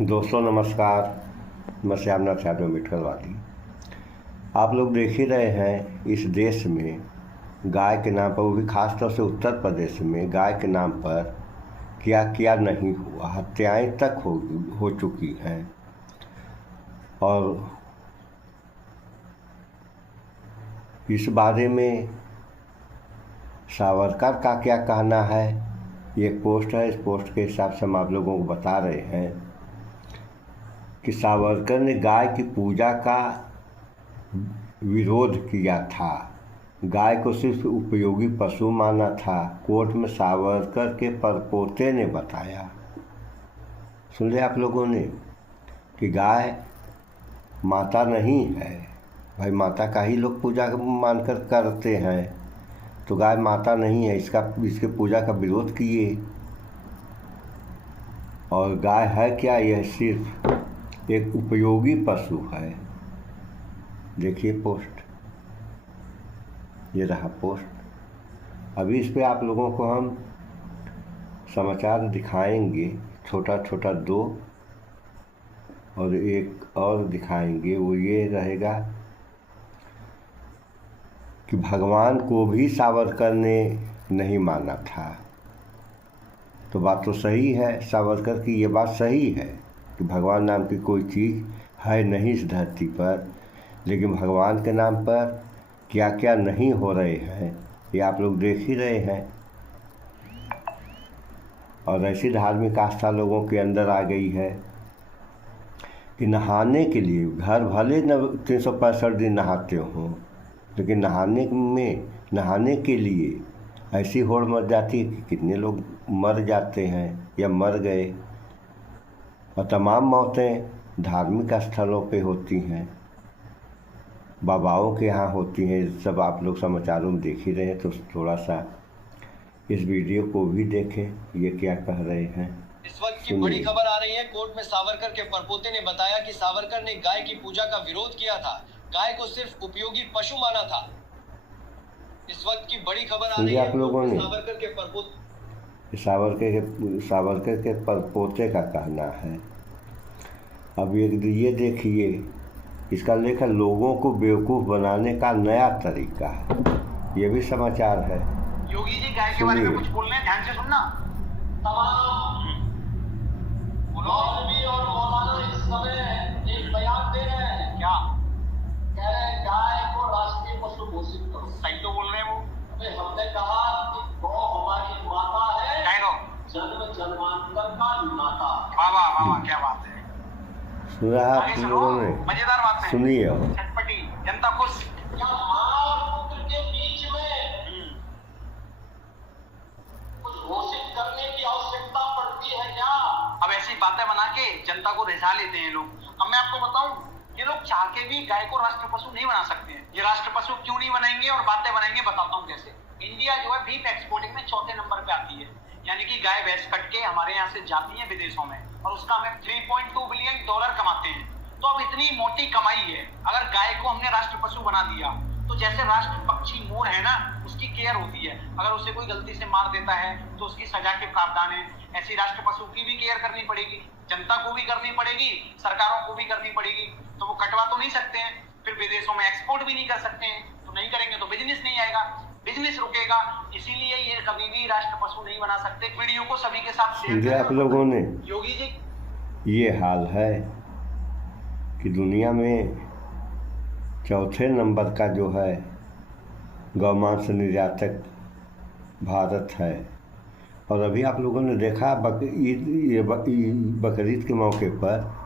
दोस्तों नमस्कार। मैं श्यामनाथ यादव मिटकलवादी। आप लोग देख ही रहे हैं इस देश में गाय के नाम पर, वो भी खास तौर से उत्तर प्रदेश में गाय के नाम पर क्या क्या नहीं हुआ। हत्याएं तक हो चुकी हैं। और इस बारे में सावरकर का क्या कहना है, ये पोस्ट है। इस पोस्ट के हिसाब से हम आप लोगों को बता रहे हैं कि सावरकर ने गाय की पूजा का विरोध किया था। गाय को सिर्फ उपयोगी पशु माना था। कोर्ट में सावरकर के परपोते ने बताया, सुन लिया आप लोगों ने, कि गाय माता नहीं है। भाई माता का ही लोग पूजा मानकर करते हैं, तो गाय माता नहीं है। इसके पूजा का विरोध किए। और गाय है क्या? यह सिर्फ एक उपयोगी पशु है। देखिए पोस्ट, ये रहा पोस्ट। अभी इस पे आप लोगों को हम समाचार दिखाएंगे, छोटा छोटा दो, और एक और दिखाएंगे। वो ये रहेगा कि भगवान को भी सावरकर ने नहीं माना था। तो बात तो सही है, सावरकर की ये बात सही है कि भगवान नाम की कोई चीज़ है नहीं इस धरती पर। लेकिन भगवान के नाम पर क्या क्या नहीं हो रहे हैं, ये आप लोग देख ही रहे हैं। और ऐसी धार्मिक आस्था लोगों के अंदर आ गई है कि नहाने के लिए घर भले 365 दिन नहाते हों, लेकिन नहाने के लिए ऐसी होड़ मच जाती है कि कितने लोग मर जाते हैं या मर गए। और तमाम मौतें धार्मिक स्थलों पे होती हैं, बाबाओं के यहाँ होती हैं। सब आप लोग समाचारों में देख ही रहे हैं, तो थोड़ा सा इस वीडियो को भी देखें, ये क्या कह रहे हैं। इस वक्त की बड़ी खबर आ रही है। कोर्ट में सावरकर के परपोते ने बताया कि सावरकर ने गाय की पूजा का विरोध किया था। गाय को सिर्फ उपयोगी पशु माना था। इस वक्त की बड़ी खबर आ रही है। आप लोगों ने सावरकर के परपोते का कहना है। अब ये देखिए, इसका लेखा लोगों को बेवकूफ़ बनाने का नया तरीका है। ये भी समाचार है। योगी जी गाय के बारे में कुछ बोल रहे हैं, ध्यान से सुनना। तमाम मौलवी और मौलाना इस समय एक बयान दे रहे हैं। क्या कह रहे हैं? गाय को राष्ट्रीय पशु घोषित करो। सही तो बोल रहे हैं वो। हमने कहा कि गौ हमारी माता है, जन्म जन्मांतर का नाता। वाह वाह वाह, क्या बात है। सुना आप लोगों ने? मजेदार बात है, सुनिए। चटपटी, जनता खुश। क्या माँ और पुत्र के बीच में कुछ घोषित करने की आवश्यकता पड़ती है क्या? अब ऐसी बातें बना के जनता को रिझा लेते हैं लोग। अब मैं आपको बताऊं, ये लोग चाह के भी गाय को राष्ट्र पशु नहीं बना सकते हैं। ये राष्ट्र पशु क्यों नहीं बनाएंगे और बातें बनाएंगे, बताता हूँ कैसे। इंडिया जो है बीफ एक्सपोर्टिंग में चौथे नंबर पे आती है। यानी कि गाय भैंस कट के हमारे यहाँ से जाती है विदेशों में, और उसका हमें $3.2 बिलियन कमाते हैं। तो अब इतनी मोटी कमाई है, अगर गाय को हमने राष्ट्र पशु बना दिया, तो जैसे राष्ट्र पक्षी मोर है ना, उसकी केयर होती है। अगर उसे कोई गलती से मार देता है तो उसकी सजा के प्रावधान है। ऐसी राष्ट्र पशु की भी केयर करनी पड़ेगी, जनता को भी करनी पड़ेगी, सरकारों को भी करनी पड़ेगी। तो वो कटवा तो नहीं सकते हैं, फिर विदेशों में एक्सपोर्ट भी नहीं कर सकते हैं। तो नहीं करेंगे तो बिजनेस नहीं आएगा, बिजनेस रुकेगा। इसीलिए ये कभी भी राष्ट्र पशु नहीं बना सकते। वीडियो को सभी के साथ शेयर करें। आप लोगों ने योगी जी, ये हाल है कि दुनिया में चौथे नंबर का जो है गौमांस निर्यातक भारत है। और अभी आप लोगों ने देखा बकरीद के मौके पर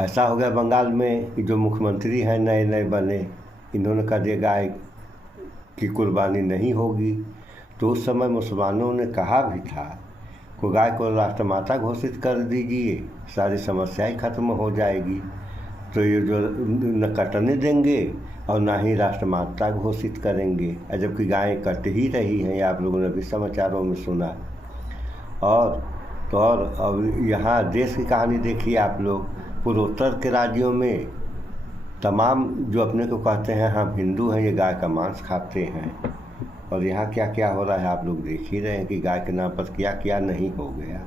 ऐसा हो गया बंगाल में कि जो मुख्यमंत्री हैं नए बने, इन्होंने कहा दिया गाय की कुर्बानी नहीं होगी। तो उस समय मुसलमानों ने कहा भी था को गाय को राष्ट्रमाता घोषित कर दीजिए, सारी समस्याएं खत्म हो जाएगी। तो ये जो न कटने देंगे और ना ही राष्ट्रमाता घोषित करेंगे, जबकि गायें कट ही रही हैं। आप लोगों ने भी समाचारों में सुना। और अब यहाँ देश की कहानी देखिए आप लोग। पूर्वोत्तर के राज्यों में तमाम जो अपने को कहते हैं हम हिंदू हैं, ये गाय का मांस खाते हैं। और यहाँ क्या क्या हो रहा है आप लोग देख ही रहे हैं कि गाय के नाम पर क्या क्या नहीं हो गया।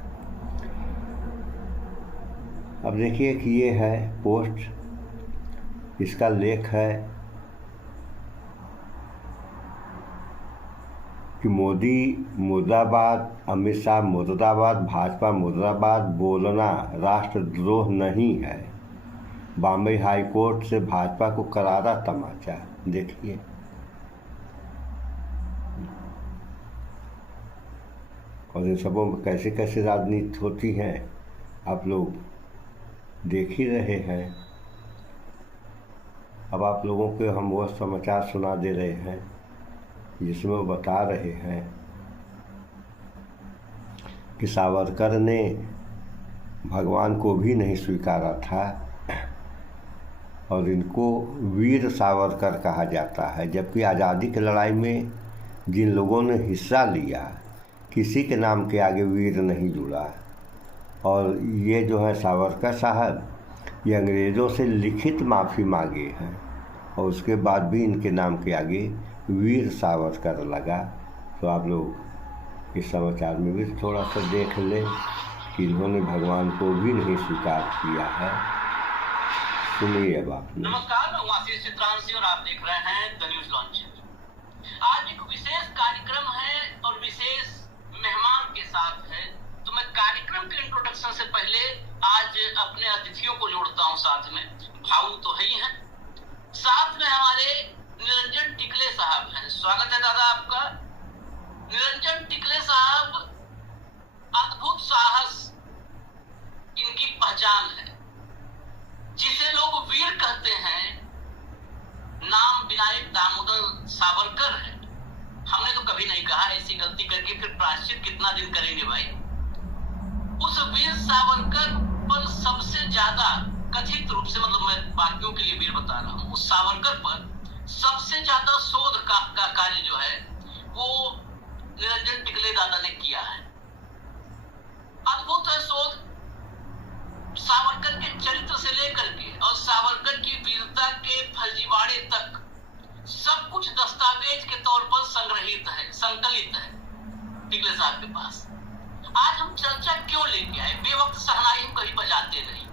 अब देखिए कि ये है पोस्ट, इसका लेख है कि मोदी मुर्दाबाद, अमित शाह मुर्दाबाद, भाजपा मुर्दाबाद, बोलना राष्ट्रद्रोह नहीं है। बॉम्बे हाई कोर्ट से भाजपा को करारा तमाचा। देखिए और इन सबों में कैसे कैसे राजनीति होती है आप लोग देख ही रहे हैं। अब आप लोगों को हम वह समाचार सुना दे रहे हैं जिसमें वो बता रहे हैं कि सावरकर ने भगवान को भी नहीं स्वीकारा था और इनको वीर सावरकर कहा जाता है, जबकि आज़ादी की लड़ाई में जिन लोगों ने हिस्सा लिया किसी के नाम के आगे वीर नहीं जुड़ा। और ये जो है सावरकर साहब ये अंग्रेज़ों से लिखित माफ़ी मांगे हैं और उसके बाद भी इनके नाम के आगे वीर सावरकर लगा। तो आप लोग इस समाचार में भी थोड़ा सा देख लें कि इन्होंने भगवान को भी नहीं स्वीकार किया है। सुनिए अब आप। नमस्कार, मैं आशीष चित्रांशी और आप देख रहे हैं द न्यूज लॉन्चर। आज एक विशेष कार्यक्रम है और विशेष मेहमान के साथ है, तो मैं कार्यक्रम के इंट्रोडक्शन से पहले आज अपने अतिथियों को जोड़ता हूं साथ में। भाऊ तो है ही हैं, साथ में हमारे निरंजन टिकले साहब हैं। स्वागत है दादा आपका। निरंजन टिकले साहब अद्भुत साहस इनकी पहचान है, जिसे लोग वीर कहते हैं। नाम विनायक दामोदर सावरकर है। हमने तो कभी नहीं कहा ऐसी गलती करके फिर प्रायश्चित कितना दिन करेंगे भाई। उस वीर सावरकर पर सबसे ज्यादा कथित रूप से, मतलब मैं बाकियों के लिए वीर बता रहा हूँ, उस सावरकर पर सबसे ज्यादा शोध का कार्य जो है वो निरंजन टिकले दादा ने किया है। अद्भुत है शोध। सावरकर के चरित्र से लेकर के और सावरकर की वीरता के फर्जीवाड़े तक सब कुछ दस्तावेज के तौर पर संग्रहित है, संकलित है टिकले साहब के पास। आज हम चर्चा क्यों लेके आए? बेवक्त शहनाई हम कहीं बजाते नहीं।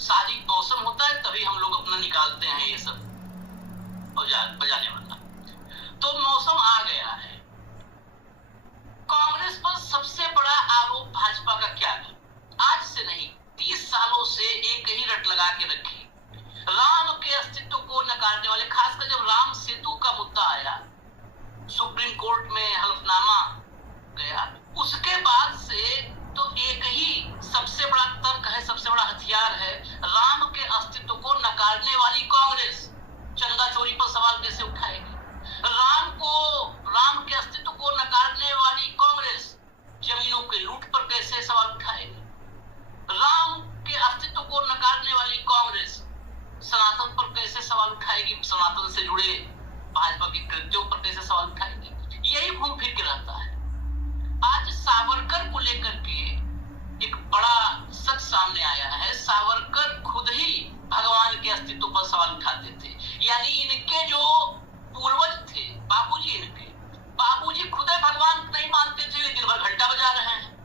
शादी मौसम होता है तभी हम लोग अपना निकालते हैं ये सब बजाने वाला। तो मौसम आ गया है। कांग्रेस पर सबसे बड़ा आरोप भाजपा का क्या है? आज से नहीं, 30 सालों से एक ही रट लगा के रखी। राम के अस्तित्व को नकारने वाले, खासकर जब राम सेतु का मुद्दा आया, सुप्रीम कोर्ट में हलफनामा गया, उसके बाद से तो एक ही सबसे बड़ा तर्क है, सबसे बड़ा हथियार है, राम के अस्तित्व को नकारने वाली कांग्रेस चंदा चोरी पर सवाल कैसे उठाएगी? राम के अस्तित्व को नकारने वाली कांग्रेस जमीनों के लूट पर कैसे सवाल उठाएगी? राम के अस्तित्व को नकारने वाली कांग्रेस सनातन पर कैसे सवाल उठाएगी? सनातन से जुड़े भाजपा के कृत्यों पर कैसे सवाल उठाएगी? यही घूम फिर के रहता है। आज सावरकर को लेकर के एक बड़ा सच सामने आया है। सावरकर खुद ही भगवान के अस्तित्व पर सवाल उठाते थे। यानी इनके जो पूर्वज थे, बाबूजी खुद भगवान नहीं मानते थे, लेकिन भर घंटा बजा रहे हैं।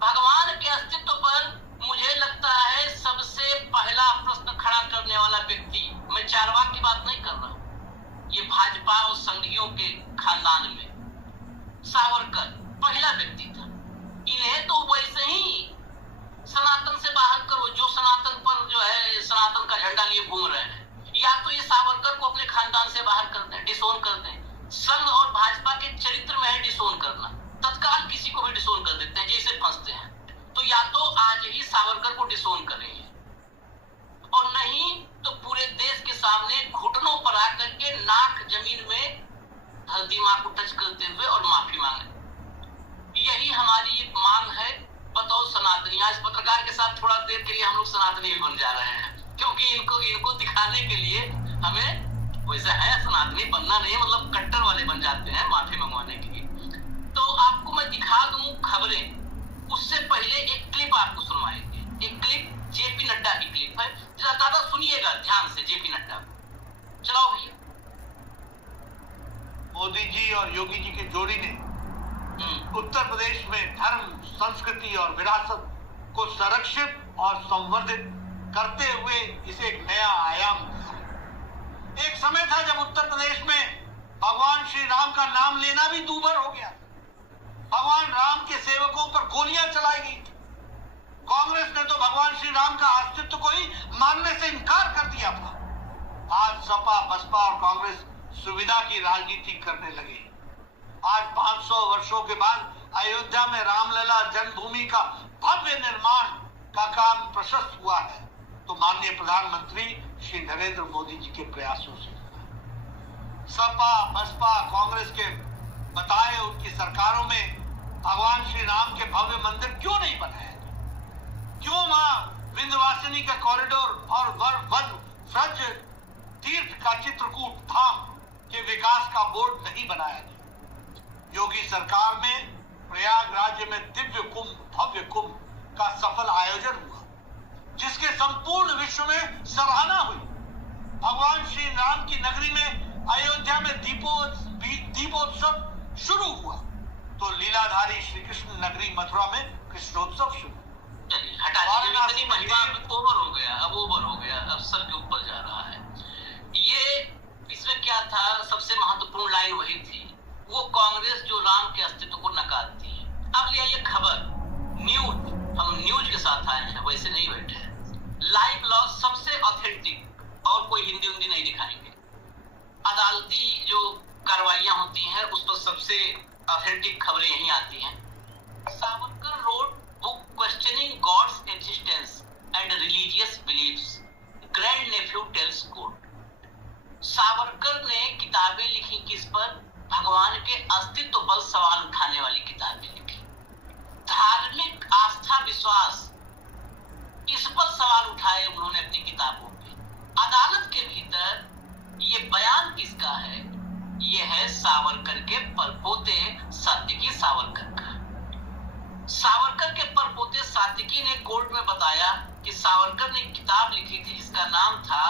भगवान के अस्तित्व पर मुझे लगता है सबसे पहला प्रश्न खड़ा करने वाला व्यक्ति, मैं चारवाक की बात नहीं कर रहा हूं, ये भाजपा और संघियों के खानदान में सावरकर पहला व्यक्ति था। इन्हें तो वैसे ही सनातन से बाहर करो, जो सनातन पर जो है सनातन का झंडा लिए घूम रहे हैं, या तो ये सावरकर को अपने खानदान से बाहर कर दें, डिसोन कर दें। संघ और भाजपा के चरित्र में है डिसोन करना, तत्काल किसी को भी डिसोन कर देते हैं जैसे फंसते हैं। तो या तो आज ही सावरकर को डिसोन करेंगे और नहीं तो पूरे देश के सामने घुटनों पर आकर के नाक जमीन में धरती मां को टच करते हुए और माफी मांगे। यही हमारी एक मांग है। बताओ सनातनी, आज पत्रकार के साथ थोड़ा देर के लिए हम लोग सनातनी भी बन जा रहे हैं, क्योंकि इनको दिखाने के लिए हमें वैसा है सनातनी बनना नहीं, मतलब कट्टर वाले बन जाते हैं माफी मंगवाने के लिए। तो आपको मैं दिखा दूं खबरें, उससे पहले एक क्लिप आपको सुनवाएंगे। एक क्लिप जेपी नड्डा की क्लिप है, जरा दादा सुनिएगा ध्यान से। जेपी नड्डा, चलाओ भैया। मोदी जी और योगी जी की जोड़ी ने उत्तर प्रदेश में धर्म, संस्कृति और विरासत को संरक्षित और संवर्धित करते हुए इसे एक नया आयाम दिया। एक समय था जब उत्तर प्रदेश में भगवान श्री राम का नाम लेना भी दूभर हो गया। भगवान राम के सेवकों पर गोलियां चलाई गई थी। कांग्रेस ने तो भगवान श्री राम का अस्तित्व को ही मानने से इनकार कर दिया था। आज सपा, बसपा और कांग्रेस सुविधा की राजनीति करने लगे। आज 500 वर्षों के बाद अयोध्या में रामलला जन्मभूमि का भव्य निर्माण का काम प्रशस्त हुआ है तो माननीय प्रधानमंत्री श्री नरेंद्र मोदी जी के प्रयासों से। सपा, बसपा, कांग्रेस के बताए उनकी सरकारों में भगवान श्री राम के भव्य मंदिर क्यों नहीं बनाए? क्यों मां विंध्यवासिनी का कॉरिडोर और वन व्रज तीर्थ का चित्रकूट धाम के विकास का बोर्ड नहीं बनाया गया? योगी सरकार में प्रयाग राज्य में दिव्य कुंभ, भव्य कुंभ का सफल आयोजन हुआ जिसके संपूर्ण विश्व में सराहना हुई। भगवान श्री राम की नगरी में अयोध्या में दीपोत्सव शुरू हुआ तो लीलाधारी श्री कृष्ण नगरी मथुरा में कृष्णोत्सव शुरू। इतनी महिमा ओवर हो गया, अब सर के ऊपर जा रहा है। ये इसमें क्या था, सबसे महत्वपूर्ण लाइन वही थी, वो कांग्रेस जो राम के अस्तित्व को नकारती है। अब लिया ये खबर न्यूज, हम न्यूज के साथ आए हैं, वैसे नहीं बैठे हैं। लाइव लॉ सबसे ऑथेंटिक, और कोई हिंदी उंदी नहीं दिखाएंगे। अदालती जो कार्रवाइयां होती हैं उस पर सबसे ऑथेंटिक खबरें यहीं आती हैं। Savarkar road book questioning God's existence and religious beliefs, grand nephew tells court. Savarkar ने किताबें लिखी किस पर? भगवान के अस्तित्व पर सवाल उठाने वाली किताबें लिखी। धार्मिक आस्था, विश्वास, इस पर सवाल उठाए उन्होंने अपनी किताबों में। अदालत के भीतर ये बयान किसका है? ये है सावरकर के परपोते सात्विकी सावरकर का। सावरकर के परपोते सात्विकी ने कोर्ट में बताया कि सावरकर ने किताब लिखी थी जिसका नाम था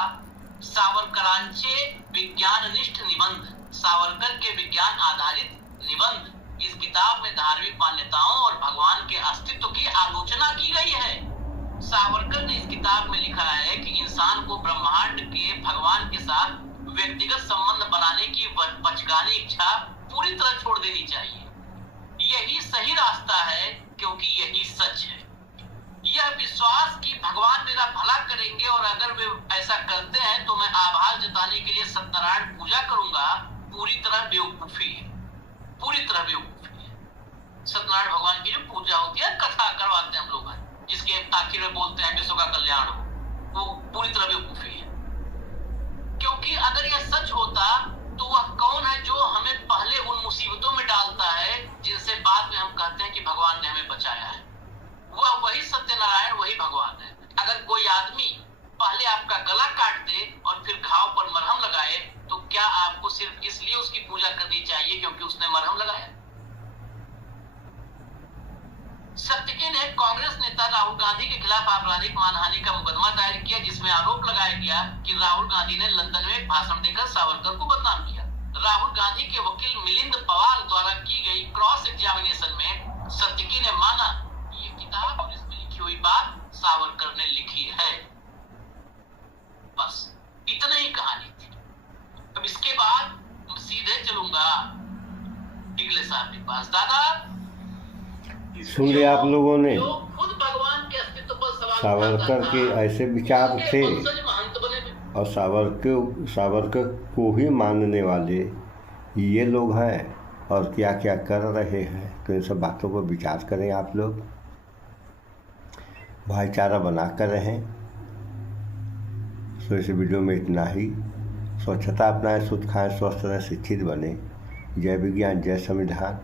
सावरकरांचे विज्ञाननिष्ठ निबंध, सावरकर के विज्ञान आधारित निबंध। इस किताब में धार्मिक मान्यताओं और भगवान के अस्तित्व की आलोचना की गई है। सावरकर ने इस किताब में लिखा है कि इंसान को ब्रह्मांड के भगवान के साथ व्यक्तिगत संबंध बनाने की बचकानी इच्छा पूरी तरह छोड़ देनी चाहिए। यही सही रास्ता है क्योंकि यही सच है। यह विश्वास कि भगवान मेरा भला करेंगे और अगर वे ऐसा करते हैं तो मैं आभार जताने के लिए सत्यनारायण पूजा करूंगा, पूरी तरह बेवकूफी है, पूरी तरह बेवकूफी है। सत्यनारायण भगवान की जो पूजा होती है, कथा करवाते हैं हम लोग, जिसके आखिर में बोलते हैं विश्व का कल्याण हो, वो पूरी तरह बेवकूफी है। क्योंकि अगर यह सच होता तो वह कौन है जो हमें पहले उन मुसीबतों में डालता है जिनसे बाद में हम कहते हैं कि भगवान ने हमें बचाया है? वह वही सत्यनारायण, वही भगवान है। अगर कोई आदमी पहले आपका गला काट दे और फिर घाव पर मरहम लगाए तो क्या आपको सिर्फ इसलिए उसकी पूजा करनी चाहिए क्योंकि उसने मरहम लगाया? सात्विकी ने कांग्रेस नेता राहुल गांधी के खिलाफ आपराधिक मानहानि का मुकदमा दायर किया जिसमें आरोप लगाया गया कि राहुल गांधी ने लंदन में भाषण देकर सावरकर को बदनाम किया। राहुल गांधी के वकील मिलिंद पवार द्वारा की गई क्रॉस एग्जामिनेशन में सात्विकी ने माना ये किताब और इसमें लिखी हुई बात सावरकर ने लिखी है। बस इतना ही कहानी थी। अब इसके बाद सीधे चलूंगा टिकले साहब के पास। दादा, सुन लिया आप लोगों ने, खुद भगवान के अस्तित्व पर सवाल सावरकर के ऐसे विचार थे और सावरकर को ही मानने वाले ये लोग हैं और क्या क्या कर रहे हैं। तो इन सब बातों को विचार करें आप लोग, भाईचारा बना कर रहें। तो इस वीडियो में इतना ही। स्वच्छता अपनाएं, शुद्ध खाएं, स्वस्थ रहें, शिक्षित बने। जय विज्ञान, जय संविधान।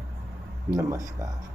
नमस्कार।